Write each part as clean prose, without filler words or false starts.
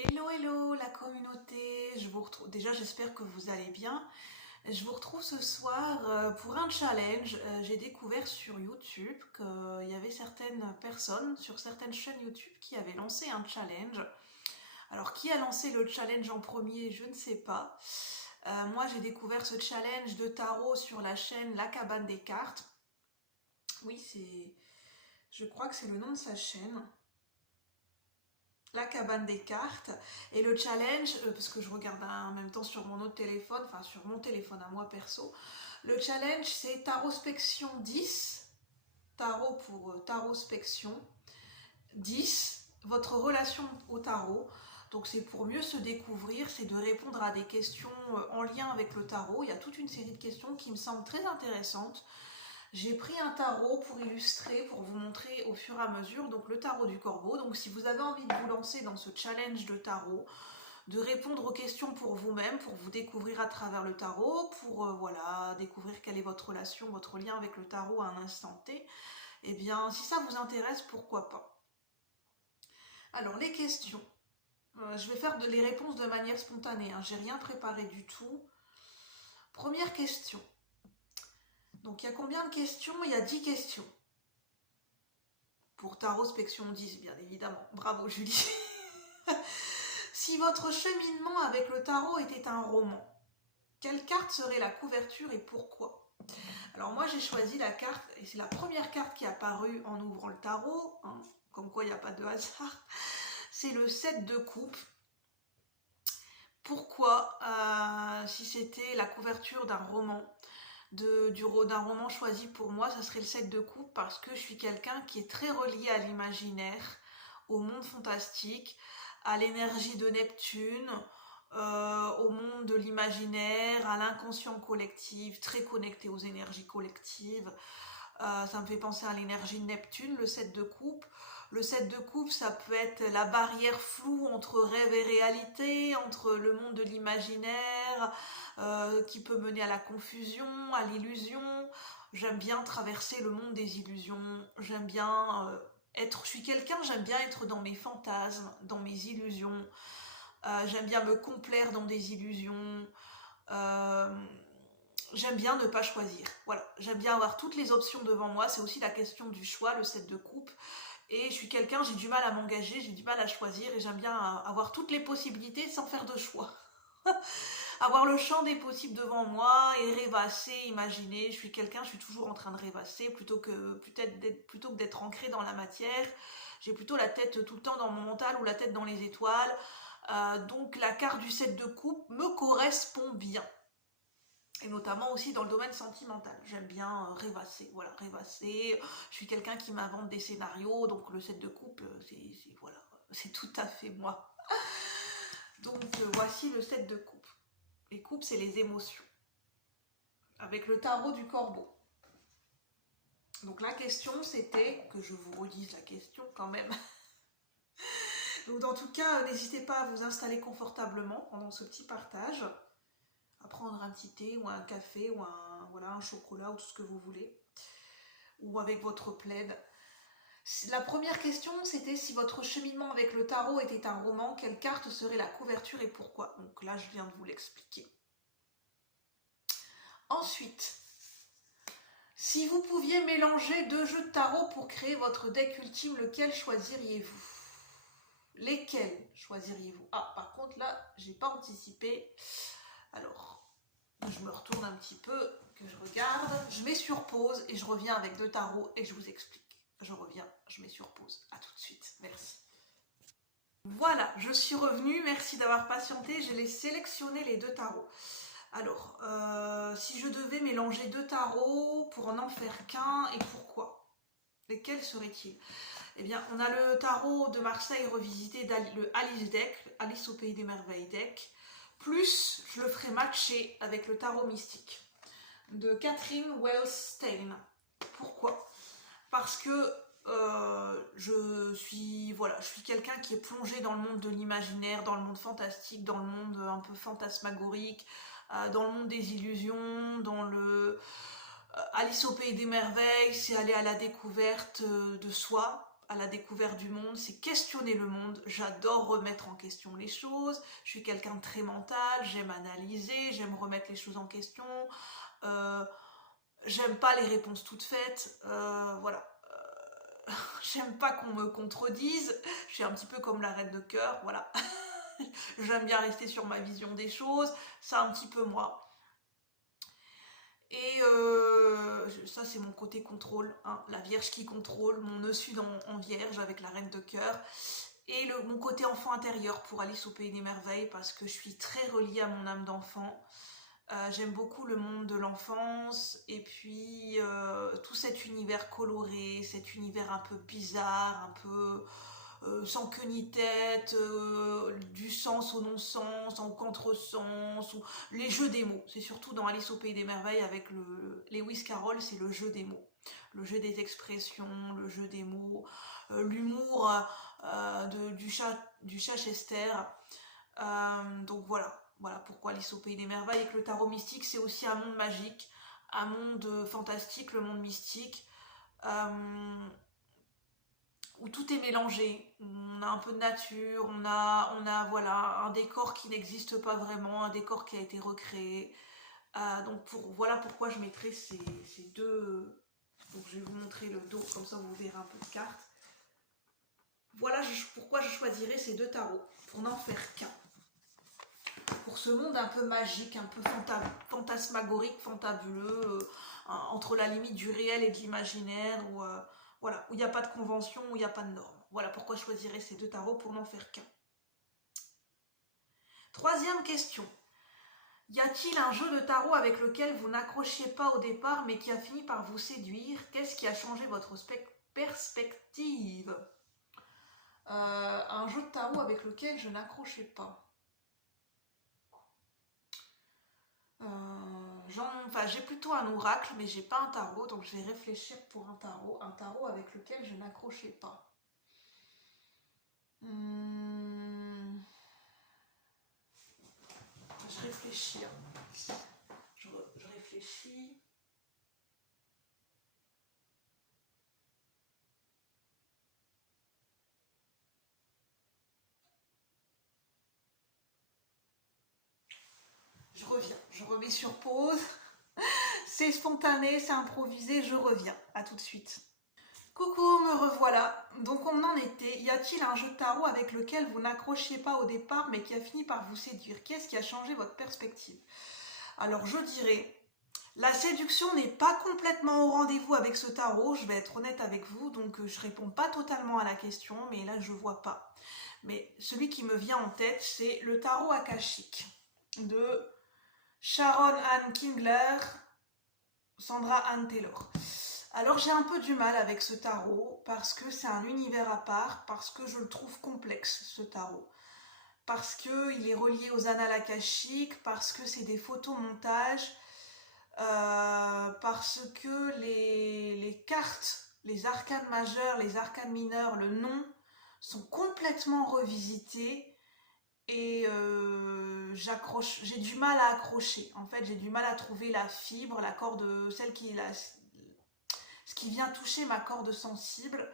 Hello, hello la communauté, je vous retrouve. Déjà, j'espère que vous allez bien. Je vous retrouve ce soir pour un challenge. J'ai découvert sur YouTube qu'il y avait certaines personnes sur certaines chaînes YouTube qui avaient lancé un challenge. Alors, qui a lancé le challenge en premier, je ne sais pas. Moi, j'ai découvert ce challenge de tarot sur la chaîne La Cabane des Cartes. Oui, je crois que c'est le nom de sa chaîne. La Cabane des Cartes. Et le challenge, parce que je regarde en même temps sur mon autre téléphone, enfin sur mon téléphone à moi perso, le challenge c'est Tarospection 10, tarot pour Tarospection 10, votre relation au tarot. Donc c'est pour mieux se découvrir, c'est de répondre à des questions en lien avec le tarot. Il y a toute une série de questions qui me semblent très intéressantes. J'ai pris un tarot pour illustrer, pour vous montrer au fur et à mesure, donc le tarot du corbeau. Donc si vous avez envie de vous lancer dans ce challenge de tarot, de répondre aux questions pour vous-même, pour vous découvrir à travers le tarot, pour voilà, découvrir quelle est votre relation, votre lien avec le tarot à un instant T, eh bien si ça vous intéresse, pourquoi pas. Alors les questions, je vais faire les réponses de manière spontanée, hein, j'ai rien préparé du tout. Première question. Donc il y a combien de questions? Il y a 10 questions. Pour Tarospection 10, bien évidemment. Bravo Julie. Si votre cheminement avec le tarot était un roman, quelle carte serait la couverture et pourquoi? Alors moi j'ai choisi la carte, et c'est la première carte qui est apparue en ouvrant le tarot, hein, comme quoi il n'y a pas de hasard. C'est le 7 de coupe. Pourquoi si c'était la couverture d'un roman, d'un roman choisi pour moi, ça serait le 7 de coupe, parce que je suis quelqu'un qui est très relié à l'imaginaire, au monde fantastique, à l'énergie de Neptune, au monde de l'imaginaire, à l'inconscient collectif, très connecté aux énergies collectives. Ça me fait penser à l'énergie de Neptune, le 7 de coupe. Le 7 de coupe, ça peut être la barrière floue entre rêve et réalité, entre le monde de l'imaginaire, qui peut mener à la confusion, à l'illusion. J'aime bien traverser le monde des illusions. J'aime bien je suis quelqu'un, j'aime bien être dans mes fantasmes, dans mes illusions. J'aime bien me complaire dans des illusions. J'aime bien ne pas choisir. Voilà, j'aime bien avoir toutes les options devant moi. C'est aussi la question du choix, le 7 de coupe. Et je suis quelqu'un, j'ai du mal à m'engager, j'ai du mal à choisir et j'aime bien avoir toutes les possibilités sans faire de choix. Avoir le champ des possibles devant moi et rêvasser, imaginer. Je suis quelqu'un, je suis toujours en train de rêvasser plutôt que d'être ancré dans la matière. J'ai plutôt la tête tout le temps dans mon mental ou la tête dans les étoiles. Donc la carte du 7 de coupe me correspond bien. Et notamment aussi dans le domaine sentimental. J'aime bien rêvasser, voilà, rêvasser. Je suis quelqu'un qui m'invente des scénarios, donc le 7 de coupe, voilà, c'est tout à fait moi. Donc voici le 7 de coupe. Les coupes, c'est les émotions. Avec le tarot du corbeau. Donc la question, c'était, que je vous redise la question quand même. Donc dans tout cas, n'hésitez pas à vous installer confortablement pendant ce petit partage. À prendre un petit thé ou un café ou un chocolat ou tout ce que vous voulez, ou avec votre plaid. La première question, c'était si votre cheminement avec le tarot était un roman, quelle carte serait la couverture et pourquoi? Donc là, je viens de vous l'expliquer. Ensuite, si vous pouviez mélanger 2 jeux de tarot pour créer votre deck ultime, lequel choisiriez-vous? Lesquels choisiriez-vous? Ah, par contre, là, j'ai pas anticipé. Alors, je me retourne un petit peu, que je regarde, je mets sur pause et je reviens avec 2 tarots et je vous explique. Je reviens, je mets sur pause. À tout de suite, merci. Voilà, je suis revenue, merci d'avoir patienté, je les sélectionné les 2 tarots. Alors, si je devais mélanger 2 tarots pour en faire qu'un, et pourquoi? Lesquels seraient-ils? Eh bien, on a le tarot de Marseille revisité, le Alice Deck, Alice au Pays des Merveilles Deck, plus je le ferai matcher avec le tarot mystique de Catherine Wells-Stein. Pourquoi? Parce que je suis quelqu'un qui est plongé dans le monde de l'imaginaire, dans le monde fantastique, dans le monde un peu fantasmagorique, dans le monde des illusions, dans le Alice au Pays des Merveilles, c'est aller à la découverte de soi, à la découverte du monde, c'est questionner le monde. J'adore remettre en question les choses. Je suis quelqu'un de très mental, j'aime analyser, j'aime remettre les choses en question. Euh, J'aime pas les réponses toutes faites. Voilà. J'aime pas qu'on me contredise. Je suis un petit peu comme la reine de cœur. Voilà. J'aime bien rester sur ma vision des choses. C'est un petit peu moi. Et ça, c'est mon côté contrôle, hein, la Vierge qui contrôle, mon nœud sud en Vierge avec la Reine de cœur. Et mon côté enfant intérieur pour Alice au Pays des Merveilles, parce que je suis très reliée à mon âme d'enfant. J'aime beaucoup le monde de l'enfance, et puis tout cet univers coloré, cet univers un peu bizarre, un peu sans queue ni tête, du sens au non-sens, en contresens, ou les jeux des mots. C'est surtout dans Alice au Pays des Merveilles avec Lewis Carroll, c'est le jeu des mots. Le jeu des expressions, le jeu des mots, l'humour du chat Chester. Donc voilà pourquoi Alice au Pays des Merveilles. Et que le tarot mystique, c'est aussi un monde magique, un monde fantastique, le monde mystique. Où tout est mélangé, on a un peu de nature, on a voilà, un décor qui n'existe pas vraiment, un décor qui a été recréé. Donc voilà pourquoi je mettrai ces deux. Donc je vais vous montrer le dos, comme ça vous verrez un peu de cartes. Voilà pourquoi je choisirais ces deux tarots, pour n'en faire qu'un. Pour ce monde un peu magique, un peu fantasmagorique, fantabuleux, entre la limite du réel et de l'imaginaire, voilà, où il n'y a pas de convention, où il n'y a pas de normes. Voilà pourquoi je choisirais ces deux tarots pour n'en faire qu'un. Troisième question. Y a-t-il un jeu de tarot avec lequel vous n'accrochiez pas au départ mais qui a fini par vous séduire? Qu'est-ce qui a changé votre perspective? Un jeu de tarot avec lequel je n'accrochais pas. J'ai plutôt un oracle, mais j'ai pas un tarot, donc je vais réfléchir pour un tarot avec lequel je n'accrochais pas. Je réfléchis. Je réfléchis. Je reviens, je remets sur pause. C'est spontané, c'est improvisé, je reviens. À tout de suite. Coucou, me revoilà. Donc on en était. Y a-t-il un jeu de tarot avec lequel vous n'accrochiez pas au départ mais qui a fini par vous séduire? Qu'est-ce qui a changé votre perspective? Alors je dirais, la séduction n'est pas complètement au rendez-vous avec ce tarot, je vais être honnête avec vous, donc je réponds pas totalement à la question, mais là je vois pas. Mais celui qui me vient en tête, c'est le tarot akashique de Sharon Ann Kingler, Sandra Ann Taylor. Alors j'ai un peu du mal avec ce tarot parce que c'est un univers à part, parce que je le trouve complexe ce tarot, parce qu'il est relié aux annales akashiques, parce que c'est des photomontages, parce que les cartes, les arcanes majeures, les arcanes mineures, le nom sont complètement revisités et j'ai du mal à accrocher. En fait, j'ai du mal à trouver la fibre, la corde, ce qui vient toucher ma corde sensible.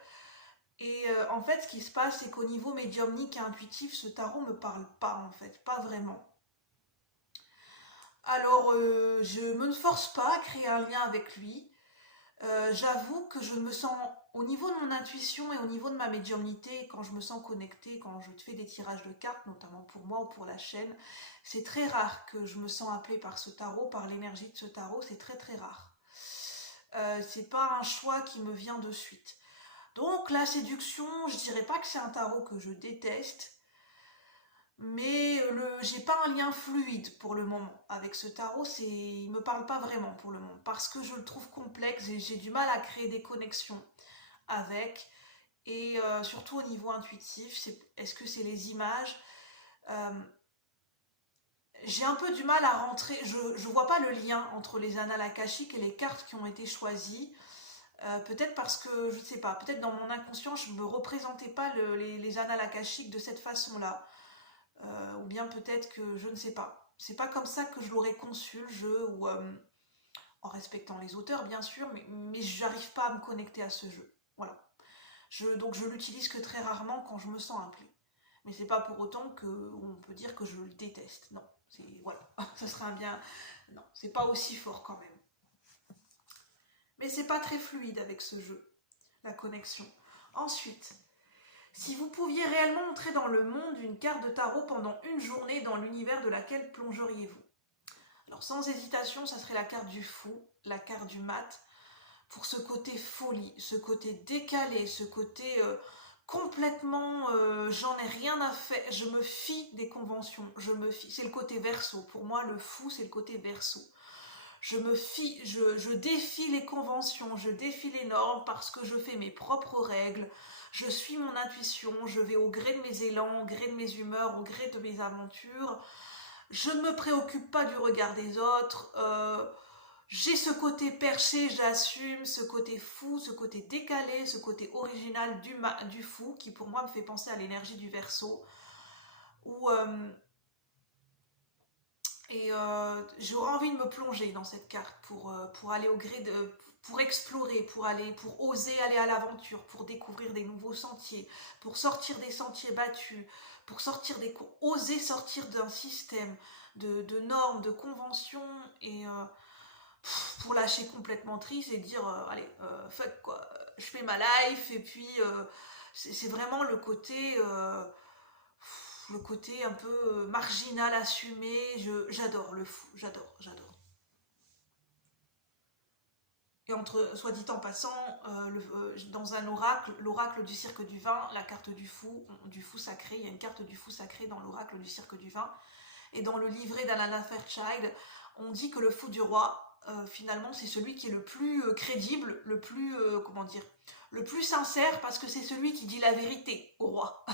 Et en fait, ce qui se passe, c'est qu'au niveau médiumnique et intuitif, ce tarot me parle pas, en fait, pas vraiment. Alors, je me force pas à créer un lien avec lui. J'avoue que je me sens, au niveau de mon intuition et au niveau de ma médiumnité, quand je me sens connectée, quand je fais des tirages de cartes, notamment pour moi ou pour la chaîne, c'est très rare que je me sens appelée par ce tarot, par l'énergie de ce tarot, c'est très très rare. C'est pas un choix qui me vient de suite. Donc la séduction, je dirais pas que c'est un tarot que je déteste, mais j'ai pas un lien fluide pour le moment avec ce tarot, il me parle pas vraiment pour le moment parce que je le trouve complexe et j'ai du mal à créer des connexions avec, et surtout au niveau intuitif, est-ce que c'est les images? J'ai un peu du mal à rentrer, je vois pas le lien entre les annales akashiques et les cartes qui ont été choisies. Peut-être parce que, je ne sais pas, peut-être dans mon inconscient, je ne me représentais pas les annales akashiques de cette façon-là. Ou bien peut-être que, je ne sais pas. C'est pas comme ça que je l'aurais conçu, le jeu, ou en respectant les auteurs, bien sûr, mais j'arrive pas à me connecter à ce jeu. Voilà. Donc je l'utilise que très rarement quand je me sens appelée. Mais c'est pas pour autant qu'on peut dire que je le déteste. Non, voilà, ça serait un bien. Non, c'est pas aussi fort quand même. Mais c'est pas très fluide avec ce jeu, la connexion. Ensuite, si vous pouviez réellement entrer dans le monde d'une carte de tarot pendant une journée, dans l'univers de laquelle plongeriez-vous? Alors sans hésitation, ça serait la carte du fou, la carte du mat, pour ce côté folie, ce côté décalé, ce côté complètement j'en ai rien à faire, je me fie des conventions, c'est le côté verso. Pour moi, le fou, c'est le côté verso. Je défie les conventions, je défie les normes parce que je fais mes propres règles, je suis mon intuition, je vais au gré de mes élans, au gré de mes humeurs, au gré de mes aventures. Je ne me préoccupe pas du regard des autres. J'ai ce côté perché, j'assume, ce côté fou, ce côté décalé, ce côté original du fou qui pour moi me fait penser à l'énergie du Verseau. J'aurais envie de me plonger dans cette carte pour aller au gré pour explorer, pour oser aller à l'aventure, pour découvrir des nouveaux sentiers, pour sortir des sentiers battus, pour oser sortir d'un système de normes, de conventions et pour lâcher complètement triste et dire allez, fuck quoi, je fais ma life et puis c'est vraiment le côté un peu marginal, assumé. J'adore le fou, j'adore. Et soit dit en passant, dans un oracle, l'oracle du cirque du vin, la carte du fou sacré, il y a une carte du fou sacré dans l'oracle du cirque du vin. Et dans le livret d'Alana Fairchild, on dit que le fou du roi, finalement, c'est celui qui est le plus crédible, le plus, le plus sincère, parce que c'est celui qui dit la vérité au roi.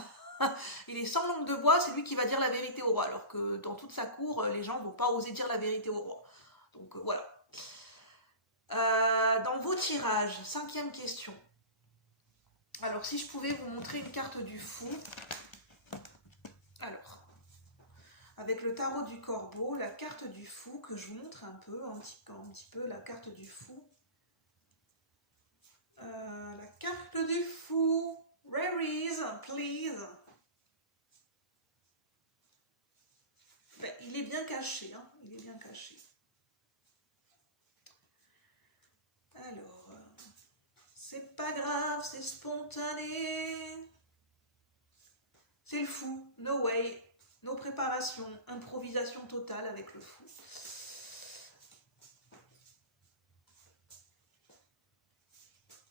Il est sans langue de bois, c'est lui qui va dire la vérité au roi, alors que dans toute sa cour, les gens ne vont pas oser dire la vérité au roi. Donc voilà. Dans vos tirages, 5e question. Alors si je pouvais vous montrer une carte du fou. Alors, avec le tarot du corbeau, la carte du fou, que je vous montre un petit peu la carte du fou. La carte du fou, where is, please? Ben, il est bien caché, hein, il est bien caché. Alors, c'est pas grave, c'est spontané. C'est le fou, no way, no préparation, improvisation totale avec le fou.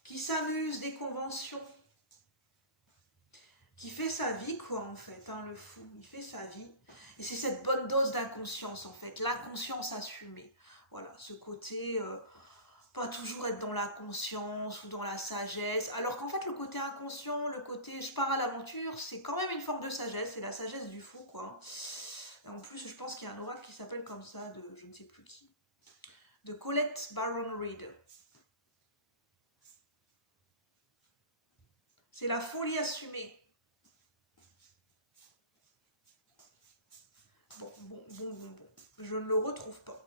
Qui s'amuse des conventions. Qui fait sa vie, quoi, en fait, hein, le fou. Il fait sa vie. Et c'est cette bonne dose d'inconscience, en fait. L'inconscience assumée. Voilà, ce côté... pas toujours être dans la conscience ou dans la sagesse, alors qu'en fait le côté inconscient, le côté je pars à l'aventure, c'est quand même une forme de sagesse, c'est la sagesse du fou quoi. Et en plus je pense qu'il y a un oracle qui s'appelle comme ça, de je ne sais plus qui, de Colette Baron Reid. C'est la folie assumée. Bon, je ne le retrouve pas.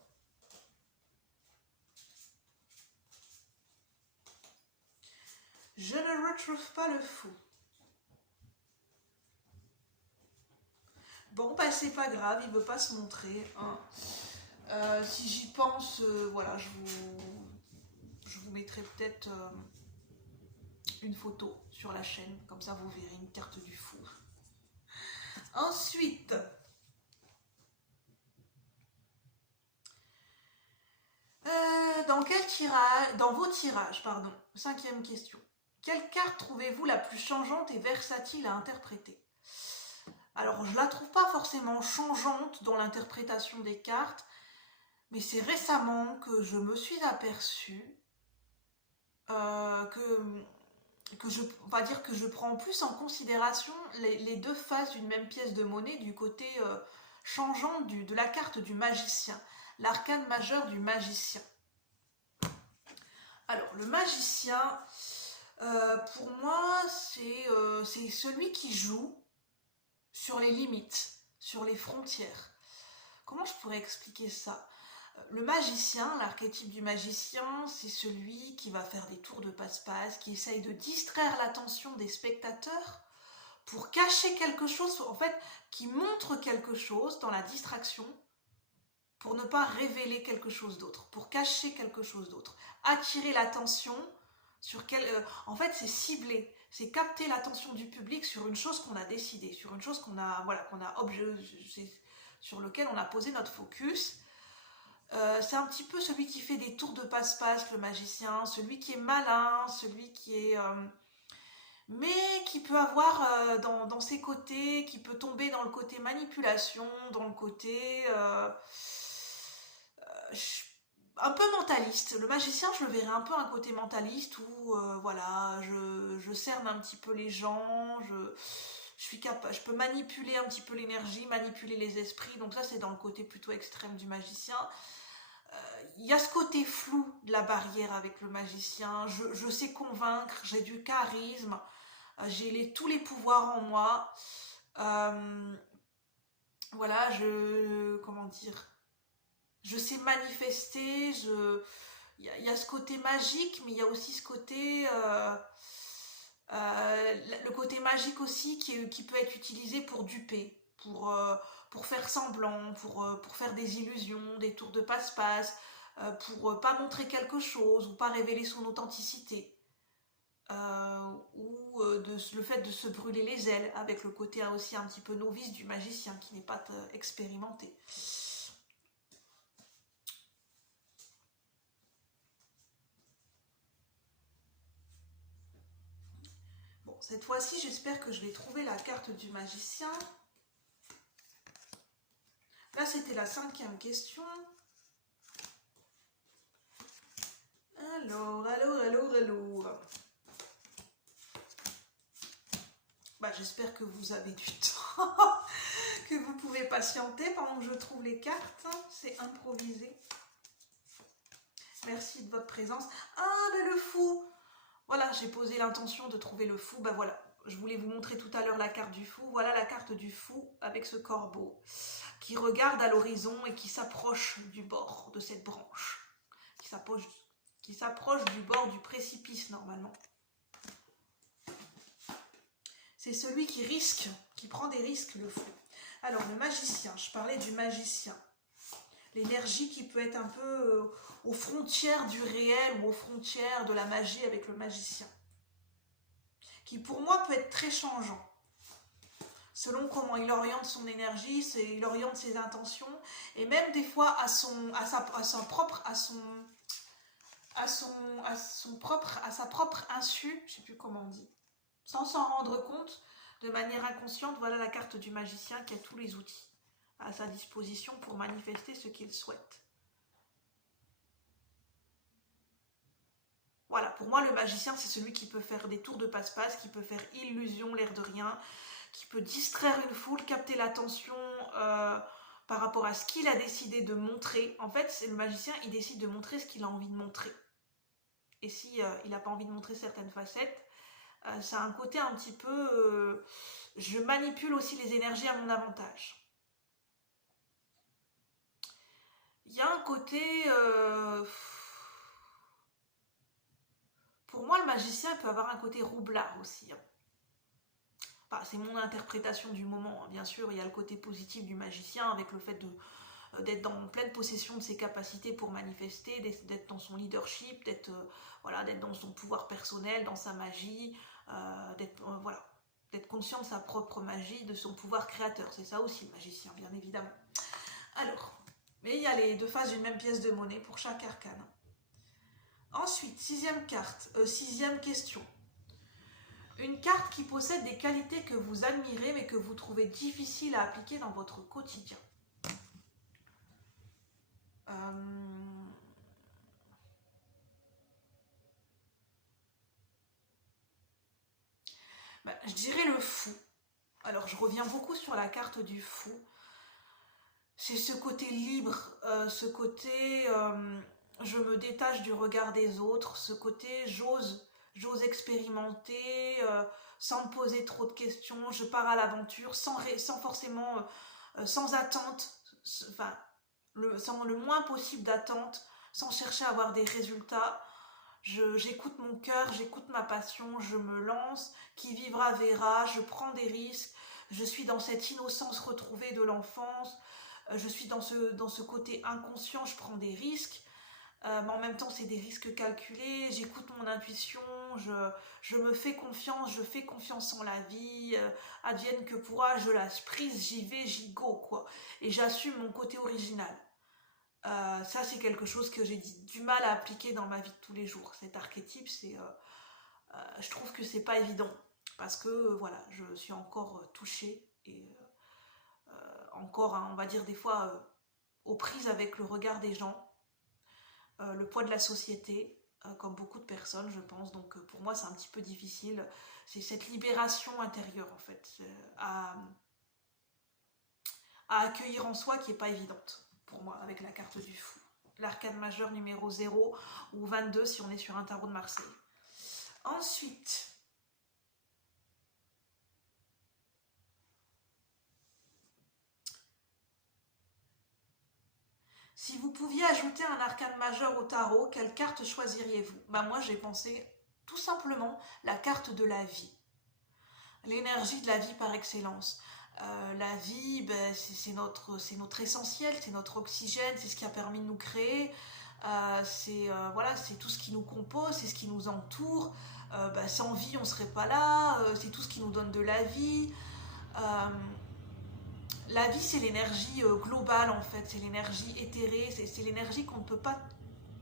Je ne retrouve pas le fou. Bon, bah c'est pas grave, il veut pas se montrer. Hein. Si j'y pense, voilà, je vous mettrai peut-être une photo sur la chaîne, comme ça vous verrez une carte du fou. Ensuite, dans vos tirages, pardon, 5e question. Quelle carte trouvez-vous la plus changeante et versatile à interpréter? Alors, je la trouve pas forcément changeante dans l'interprétation des cartes, mais c'est récemment que je me suis aperçue on va dire que je prends plus en considération les deux faces d'une même pièce de monnaie du côté changeant de la carte du magicien, l'arcane majeur du magicien. Alors, le magicien, pour moi, c'est celui qui joue sur les limites, sur les frontières. Comment je pourrais expliquer ça? Le magicien, l'archétype du magicien, c'est celui qui va faire des tours de passe-passe, qui essaye de distraire l'attention des spectateurs pour cacher quelque chose, en fait, qui montre quelque chose dans la distraction pour ne pas révéler quelque chose d'autre, pour cacher quelque chose d'autre, attirer l'attention sur en fait, c'est cibler, c'est capter l'attention du public sur une chose qu'on a décidée, sur une chose sur lequel on a posé notre focus. C'est un petit peu celui qui fait des tours de passe-passe, le magicien, celui qui est malin, celui qui est... mais qui peut avoir dans ses côtés, qui peut tomber dans le côté manipulation, dans le côté un peu mentaliste. Le magicien, je le verrais un peu un côté mentaliste où voilà, je cerne un petit peu les gens, je peux manipuler un petit peu l'énergie, manipuler les esprits, donc ça c'est dans le côté plutôt extrême du magicien. Il y a ce côté flou de la barrière avec le magicien, je sais convaincre, j'ai du charisme, j'ai tous les pouvoirs en moi. Voilà, comment dire, je sais manifester, il y a ce côté magique, mais il y a aussi ce côté, le côté magique aussi qui peut être utilisé pour duper, pour faire semblant, pour faire des illusions, des tours de passe-passe, pour pas montrer quelque chose ou pas révéler son authenticité. Le fait de se brûler les ailes, avec le côté aussi un petit peu novice du magicien qui n'est pas expérimenté. Bon, cette fois-ci, j'espère que je vais trouver la carte du magicien. Là, c'était la 5e question. Alors. Bah, j'espère que vous avez du temps, que vous pouvez patienter pendant que je trouve les cartes. C'est improvisé. Merci de votre présence. Ah, ben le fou! Voilà, j'ai posé l'intention de trouver le fou. Ben voilà, je voulais vous montrer tout à l'heure la carte du fou. Voilà la carte du fou avec ce corbeau qui regarde à l'horizon et qui s'approche du bord de cette branche. Qui s'approche du bord du précipice normalement. C'est celui qui risque, qui prend des risques, le fou. Alors, le magicien, je parlais du magicien. L'énergie qui peut être un peu aux frontières du réel ou aux frontières de la magie avec le magicien. Qui pour moi peut être très changeant. Selon comment il oriente son énergie, il oriente ses intentions, et même des fois à sa propre insu, je ne sais plus comment on dit, sans s'en rendre compte, de manière inconsciente. Voilà la carte du magicien qui a tous les outils à sa disposition pour manifester ce qu'il souhaite. Voilà, pour moi le magicien c'est celui qui peut faire des tours de passe-passe, qui peut faire illusion, l'air de rien, qui peut distraire une foule, capter l'attention par rapport à ce qu'il a décidé de montrer. En fait, c'est le magicien, il décide de montrer ce qu'il a envie de montrer. Et si il n'a pas envie de montrer certaines facettes, c'est un côté un petit peu... je manipule aussi les énergies à mon avantage. Il y a un côté... pour moi, le magicien peut avoir un côté roublard aussi. Enfin, c'est mon interprétation du moment. Bien sûr, il y a le côté positif du magicien avec le fait d'être dans pleine possession de ses capacités pour manifester, d'être dans son leadership, d'être dans son pouvoir personnel, dans sa magie, d'être conscient de sa propre magie, de son pouvoir créateur. C'est ça aussi le magicien, bien évidemment. Alors, mais il y a les deux faces d'une même pièce de monnaie pour chaque arcane. Ensuite, 6e question. Une carte qui possède des qualités que vous admirez mais que vous trouvez difficiles à appliquer dans votre quotidien. Je dirais le fou. Alors je reviens beaucoup sur la carte du fou. C'est ce côté libre, ce côté je me détache du regard des autres, ce côté j'ose expérimenter sans me poser trop de questions, je pars à l'aventure sans forcément, sans attente, enfin sans le moins possible d'attente, sans chercher à avoir des résultats. J'écoute mon cœur, j'écoute ma passion, je me lance, qui vivra verra, je prends des risques, je suis dans cette innocence retrouvée de l'enfance, je suis dans ce côté inconscient, je prends des risques, mais en même temps c'est des risques calculés, j'écoute mon intuition, je me fais confiance, je fais confiance en la vie, advienne que pourra, je lâche prise, j'y vais, j'y go quoi, et j'assume mon côté original. Ça, c'est quelque chose que j'ai du mal à appliquer dans ma vie de tous les jours. Cet archétype, je trouve que c'est pas évident parce que voilà, je suis encore touchée et encore, hein, on va dire des fois, aux prises avec le regard des gens, le poids de la société, comme beaucoup de personnes, je pense. Donc pour moi, c'est un petit peu difficile. C'est cette libération intérieure, en fait, à accueillir en soi qui est pas évidente pour moi avec la carte du fou. L'arcane majeur numéro 0 ou 22 si on est sur un tarot de Marseille. Ensuite, si vous pouviez ajouter un arcane majeur au tarot, quelle carte choisiriez-vous? Bah moi j'ai pensé tout simplement la carte de la vie. L'énergie de la vie par excellence. La vie, ben, c'est notre essentiel, c'est notre oxygène, c'est ce qui a permis de nous créer, voilà, c'est tout ce qui nous compose, c'est ce qui nous entoure. Ben, sans vie, on ne serait pas là, c'est tout ce qui nous donne de la vie. Euh, la vie, c'est l'énergie globale en fait, c'est l'énergie éthérée, c'est l'énergie qu'on ne peut pas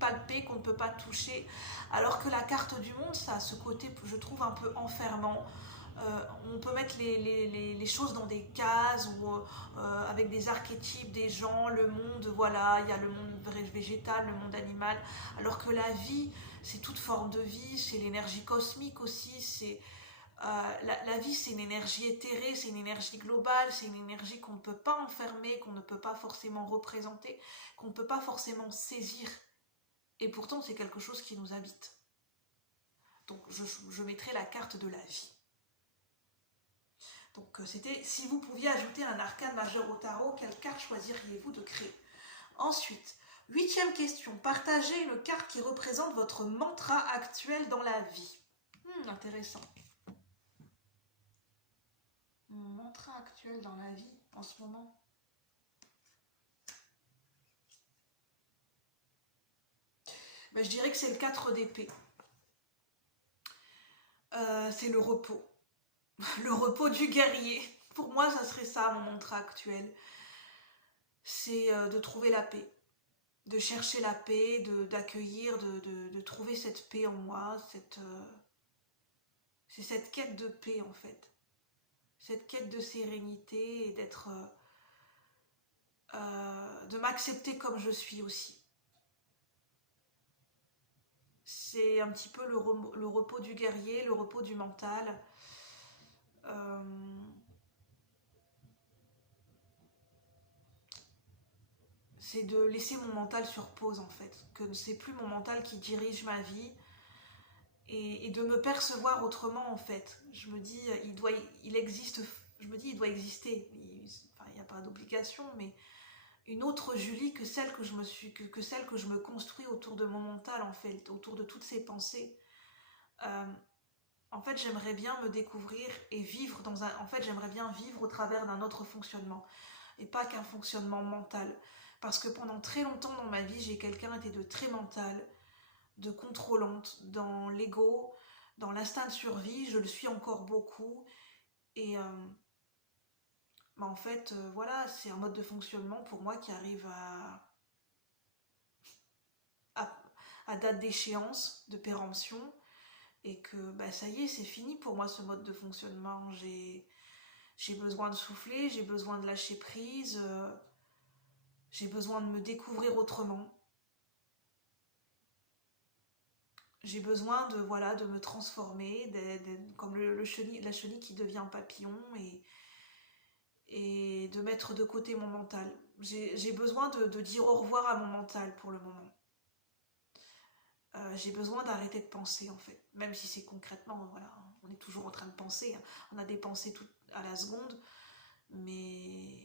palper, qu'on ne peut pas toucher. Alors que la carte du monde, ça a ce côté, je trouve, un peu enfermant. On peut mettre les choses dans des cases ou avec des archétypes, des gens, le monde, voilà, il y a le monde végétal, le monde animal, alors que la vie, c'est toute forme de vie, c'est l'énergie cosmique aussi, la vie c'est une énergie éthérée, c'est une énergie globale, c'est une énergie qu'on ne peut pas enfermer, qu'on ne peut pas forcément représenter, qu'on ne peut pas forcément saisir, et pourtant c'est quelque chose qui nous habite. Donc je mettrai la carte de la vie. Donc c'était, si vous pouviez ajouter un arcane majeur au tarot, quelle carte choisiriez-vous de créer? Ensuite, 8e question, partagez une carte qui représente votre mantra actuel dans la vie. Intéressant. Mon mantra actuel dans la vie en ce moment. Ben, je dirais que c'est le 4 d'épée. C'est le repos. Le repos du guerrier. Pour moi, ça serait ça mon mantra actuel. C'est de trouver la paix. De chercher la paix, d'accueillir, de trouver cette paix en moi. C'est cette quête de paix en fait. Cette quête de sérénité et de m'accepter comme je suis aussi. C'est un petit peu le repos du guerrier, le repos du mental. C'est de laisser mon mental sur pause en fait, que c'est plus mon mental qui dirige ma vie et de me percevoir autrement en fait. Je me dis il existe, je me dis il doit exister. Il n'y a pas d'obligation, mais une autre Julie que celle que que celle que je me construis autour de mon mental en fait, autour de toutes ces pensées. En fait, j'aimerais bien me découvrir et vivre en fait, j'aimerais bien vivre au travers d'un autre fonctionnement et pas qu'un fonctionnement mental. Parce que pendant très longtemps dans ma vie, j'ai quelqu'un été de très mental, de contrôlante, dans l'ego, dans l'instinct de survie. Je le suis encore beaucoup. Et en fait, voilà, c'est un mode de fonctionnement pour moi qui arrive à date d'échéance, de péremption. Et que bah, ça y est, c'est fini pour moi ce mode de fonctionnement. J'ai besoin de souffler, j'ai besoin de lâcher prise, j'ai besoin de me découvrir autrement. J'ai besoin de, voilà, de me transformer, comme la chenille qui devient papillon et de mettre de côté mon mental. J'ai besoin de dire au revoir à mon mental pour le moment. J'ai besoin d'arrêter de penser en fait, même si c'est concrètement, voilà, on est toujours en train de penser, hein. On a des pensées toutes à la seconde, mais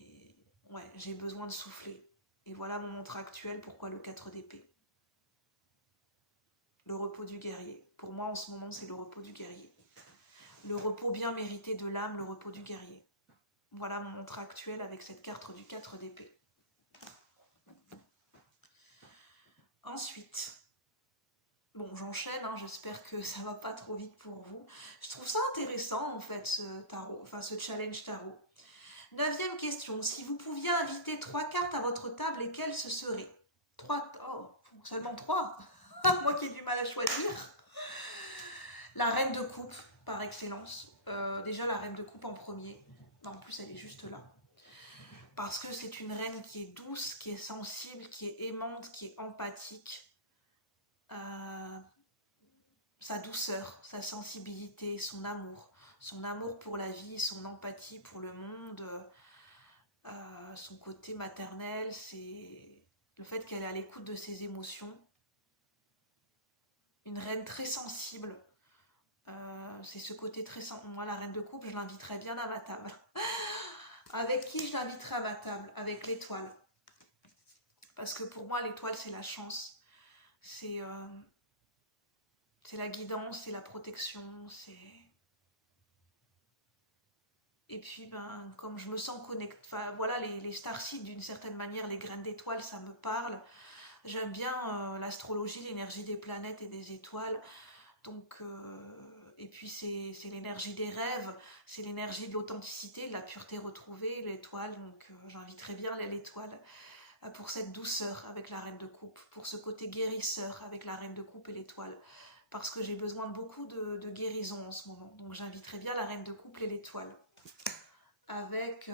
ouais, j'ai besoin de souffler. Et voilà mon montre actuel, pourquoi le 4 d'épée. Le repos du guerrier. Pour moi, en ce moment, c'est le repos du guerrier. Le repos bien mérité de l'âme, le repos du guerrier. Voilà mon montre actuel avec cette carte du 4 d'épée. Ensuite, bon, j'enchaîne, hein, j'espère que ça va pas trop vite pour vous. Je trouve ça intéressant, en fait, ce tarot, enfin ce challenge tarot. 9e question, si vous pouviez inviter 3 cartes à votre table, lesquelles ce seraient? 3, oh, seulement 3. Moi qui ai du mal à choisir. La reine de coupe, par excellence. Déjà la reine de coupe en premier. En plus, elle est juste là. Parce que c'est une reine qui est douce, qui est sensible, qui est aimante, qui est empathique. Sa douceur, sa sensibilité, son amour pour la vie, son empathie pour le monde, son côté maternel, c'est le fait qu'elle est à l'écoute de ses émotions. Une reine très sensible, c'est ce côté très sensible. Moi, la reine de coupe, je l'inviterais bien à ma table. Avec qui je l'inviterais à ma table? Avec l'étoile. Parce que pour moi, l'étoile, c'est la chance. C'est la guidance, c'est la protection, c'est... Et puis, ben, comme je me sens connectée, enfin, voilà, les starseeds, d'une certaine manière, les graines d'étoiles, ça me parle. J'aime bien l'astrologie, l'énergie des planètes et des étoiles. Donc, et puis, c'est l'énergie des rêves, c'est l'énergie de l'authenticité, de la pureté retrouvée, l'étoile. Donc, j'inviterais bien l'étoile pour cette douceur avec la reine de coupe, pour ce côté guérisseur avec la reine de coupe et l'étoile. Parce que j'ai besoin de beaucoup de guérison en ce moment. Donc, j'inviterais bien la reine de coupe et l'étoile. Avec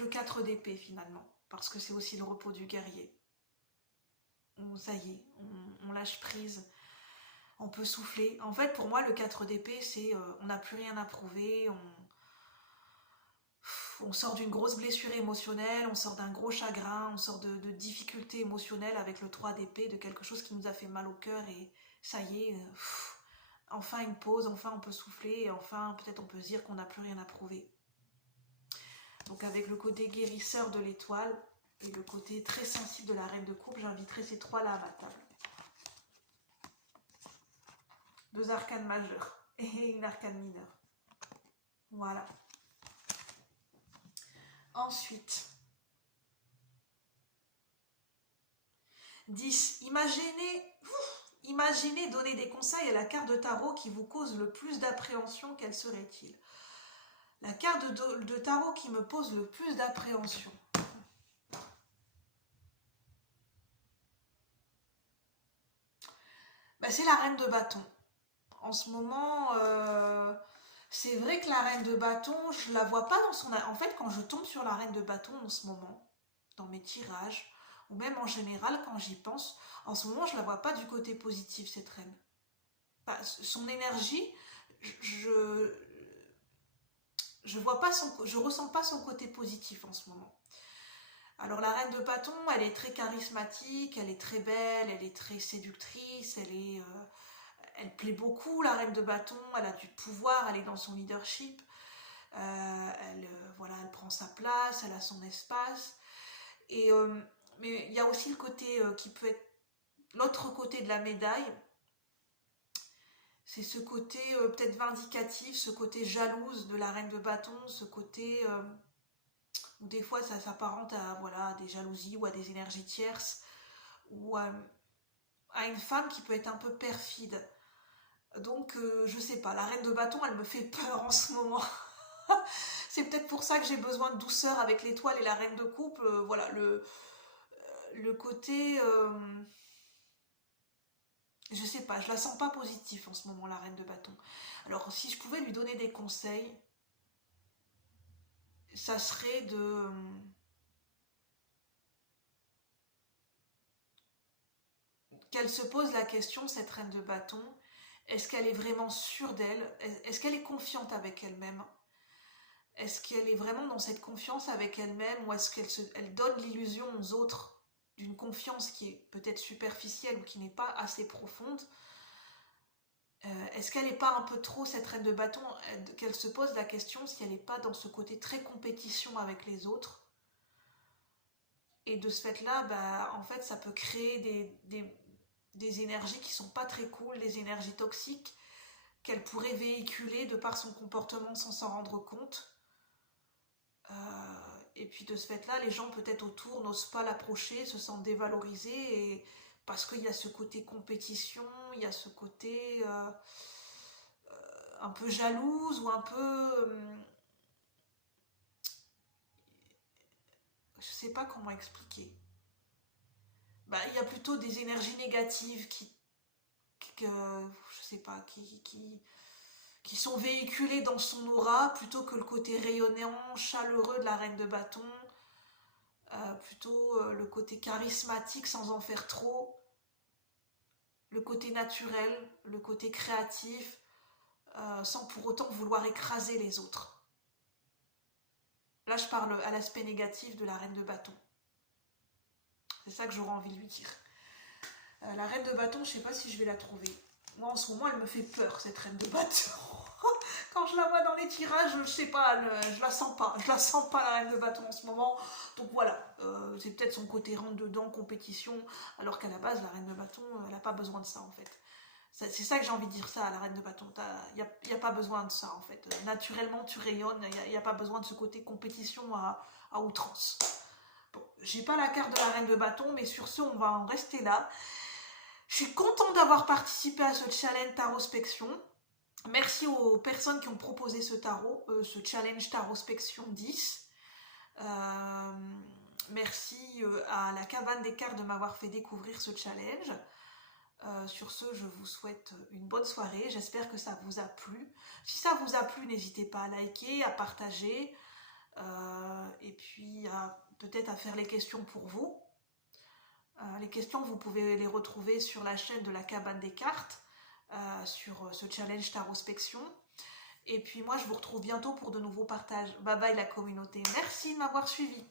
le 4 d'épée finalement, parce que c'est aussi le repos du guerrier. Ça y est, on lâche prise, on peut souffler. En fait, pour moi, le 4 d'épée, c'est on n'a plus rien à prouver, on sort d'une grosse blessure émotionnelle, on sort d'un gros chagrin, on sort de difficultés émotionnelles avec le 3 d'épée, de quelque chose qui nous a fait mal au cœur et ça y est, enfin une pause, enfin on peut souffler et enfin peut-être on peut se dire qu'on n'a plus rien à prouver. Donc avec le côté guérisseur de l'étoile et le côté très sensible de la reine de coupe, j'inviterai ces 3-là à ma table. 2 arcanes majeures et une arcane mineure. Voilà. Ensuite, 10. Imaginez donner des conseils à la carte de tarot qui vous cause le plus d'appréhension, quelle serait-il? La carte de tarot qui me pose le plus d'appréhension. Ben, c'est la reine de bâton. En ce moment, c'est vrai que la reine de bâton, je la vois pas dans son... En fait, quand je tombe sur la reine de bâton en ce moment, dans mes tirages, ou même en général quand j'y pense, en ce moment, je la vois pas du côté positif, cette reine. Bah, son énergie, je vois pas je ressens pas son côté positif en ce moment. Alors la reine de bâton, elle est très charismatique, elle est très belle, elle est très séductrice, elle plaît beaucoup, la reine de bâton, elle a du pouvoir, elle est dans son leadership, voilà, elle prend sa place, elle a son espace. Et, mais il y a aussi le côté qui peut être l'autre côté de la médaille, c'est ce côté peut-être vindicatif, ce côté jalouse de la reine de bâton, ce côté où des fois ça s'apparente à voilà, des jalousies ou à des énergies tierces, ou à une femme qui peut être un peu perfide. Donc je sais pas, la reine de bâton elle me fait peur en ce moment. C'est peut-être pour ça que j'ai besoin de douceur avec l'étoile et la reine de coupe. Voilà, le côté... je sais pas, je la sens pas positive en ce moment, la reine de bâton. Alors si je pouvais lui donner des conseils, ça serait de... qu'elle se pose la question, cette reine de bâton, est-ce qu'elle est vraiment sûre d'elle? Est-ce qu'elle est confiante avec elle-même? Est-ce qu'elle est vraiment dans cette confiance avec elle-même, ou est-ce qu'elle donne l'illusion aux autres d'une confiance qui est peut-être superficielle ou qui n'est pas assez profonde? est-ce qu'elle n'est pas un peu trop, cette reine de bâton, qu'elle se pose la question si elle n'est pas dans ce côté très compétition avec les autres. Et de ce fait-là, bah, en fait, ça peut créer des énergies qui sont pas très cool, des énergies toxiques qu'elle pourrait véhiculer de par son comportement sans s'en rendre compte. Et puis de ce fait-là, les gens peut-être autour n'osent pas l'approcher, se sentent dévalorisés, et parce qu'il y a ce côté compétition, il y a ce côté un peu jalouse ou un peu... je sais pas comment expliquer. Bah, il y a plutôt des énergies négatives je sais pas, qui sont véhiculées dans son aura plutôt que le côté rayonnant, chaleureux de la reine de bâton, plutôt le côté charismatique sans en faire trop, le côté naturel, le côté créatif, sans pour autant vouloir écraser les autres. Là, je parle à l'aspect négatif de la reine de bâton. C'est ça que j'aurais envie de lui dire. La reine de bâton, je sais pas si je vais la trouver. Moi, en ce moment, elle me fait peur, cette reine de bâton. Quand je la vois dans les tirages, je sais pas, je la sens pas. Je la sens pas, la reine de bâton, en ce moment. Donc voilà, c'est peut-être son côté rentre-dedans, compétition, alors qu'à la base, la reine de bâton, elle n'a pas besoin de ça, en fait. C'est ça que j'ai envie de dire ça à la reine de bâton. Il n'y a pas besoin de ça, en fait. Naturellement, tu rayonnes, il n'y a pas besoin de ce côté compétition à outrance. Bon, j'ai pas la carte de la reine de bâton, mais sur ce, on va en rester là. Je suis contente d'avoir participé à ce challenge Tarospection. Merci aux personnes qui ont proposé ce tarot, ce challenge Tarospection 10. Merci à la cabane des cartes de m'avoir fait découvrir ce challenge. Sur ce, je vous souhaite une bonne soirée. J'espère que ça vous a plu. Si ça vous a plu, n'hésitez pas à liker, à partager, et puis peut-être à faire les questions pour vous. Les questions, vous pouvez les retrouver sur la chaîne de la cabane des cartes, sur ce challenge Tarospection. Et puis moi, je vous retrouve bientôt pour de nouveaux partages. Bye bye la communauté. Merci de m'avoir suivi.